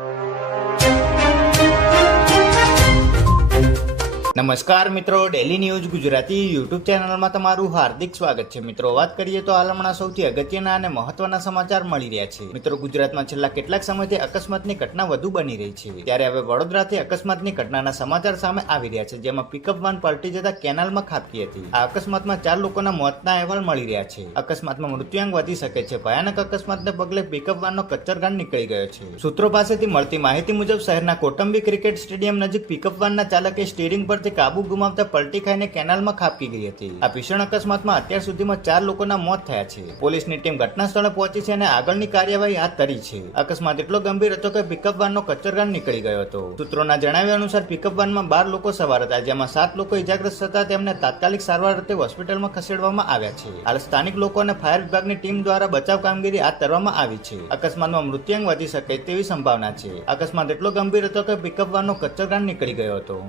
you. નમસ્કાર મિત્રો daily news Gujarati YouTube ચેનલમાં તમારું હાર્દિક સ્વાગત છે. મિત્રો, વાત કરીએ તો હાલ સૌથી અગત્યના અને મહત્વના સમાચાર મળી રહ્યા છે. મિત્રો, ગુજરાતમાં છેલ્લા કેટલાક સમયથી અકસ્માતની ઘટના વધુ બની રહી છે. ત્યારે હવે વડોદરાથી અકસ્માતની ઘટનાના સમાચાર સામે આવી રહ્યા છે, જેમાં પિકઅપ વાન પલટી જતા કેનાલમાં ખાબકી હતી. આ અકસ્માતમાં ચાર લોકોના મોતના અહેવાલ મળી રહ્યા છે. અકસ્માતમાં મૃત્યુઆંક વધી શકે છે. ભયાનક અકસ્માતને પગલે પિકઅપ વાનનો કચ્છરગાંઠ નીકળી ગયો છે. સૂત્રો પાસેથી મળતી માહિતી મુજબ શહેરના કોટંબી ક્રિકેટ સ્ટેડિયમ નજીક પિકઅપ વાનના ચાલકે સ્ટીરિંગ પરથી કાબુ ગુમાવતા પલટી ખાઈને કેનાલમાં ખાબકી ગઈ હતી. આ ભીષણ અકસ્માતમાં અત્યાર સુધીમાં ચાર લોકોના મોત થયા છે. પોલીસની ટીમ ઘટના સ્થળે પહોંચી છે અને આગળની કાર્યવાહી હાથ ધરી છે. અકસ્માત એટલો ગંભીર હતો કે પિકઅપ વાનનો કચરગાન નીકળી ગયો હતો. સૂત્રોના જણાવ્યા અનુસાર પિકઅપ વાનમાં બાર લોકો સવાર હતા, જેમાં સાત લોકો ઇજાગ્રસ્ત થતા તેમને તાત્કાલિક સારવાર અર્થે હોસ્પિટલમાં ખસેડવામાં આવ્યા છે. હાલ સ્થાનિક લોકો અને ફાયર વિભાગની ટીમ દ્વારા બચાવ કામગીરી હાથ ધરવામાં આવી છે. અકસ્માતમાં મૃત્યુઆંક વધી શકે તેવી સંભાવના છે. અકસ્માત એટલો ગંભીર હતો કે પિકઅપ વાનનો કચ્ચરગાંડ નીકળી ગયો હતો.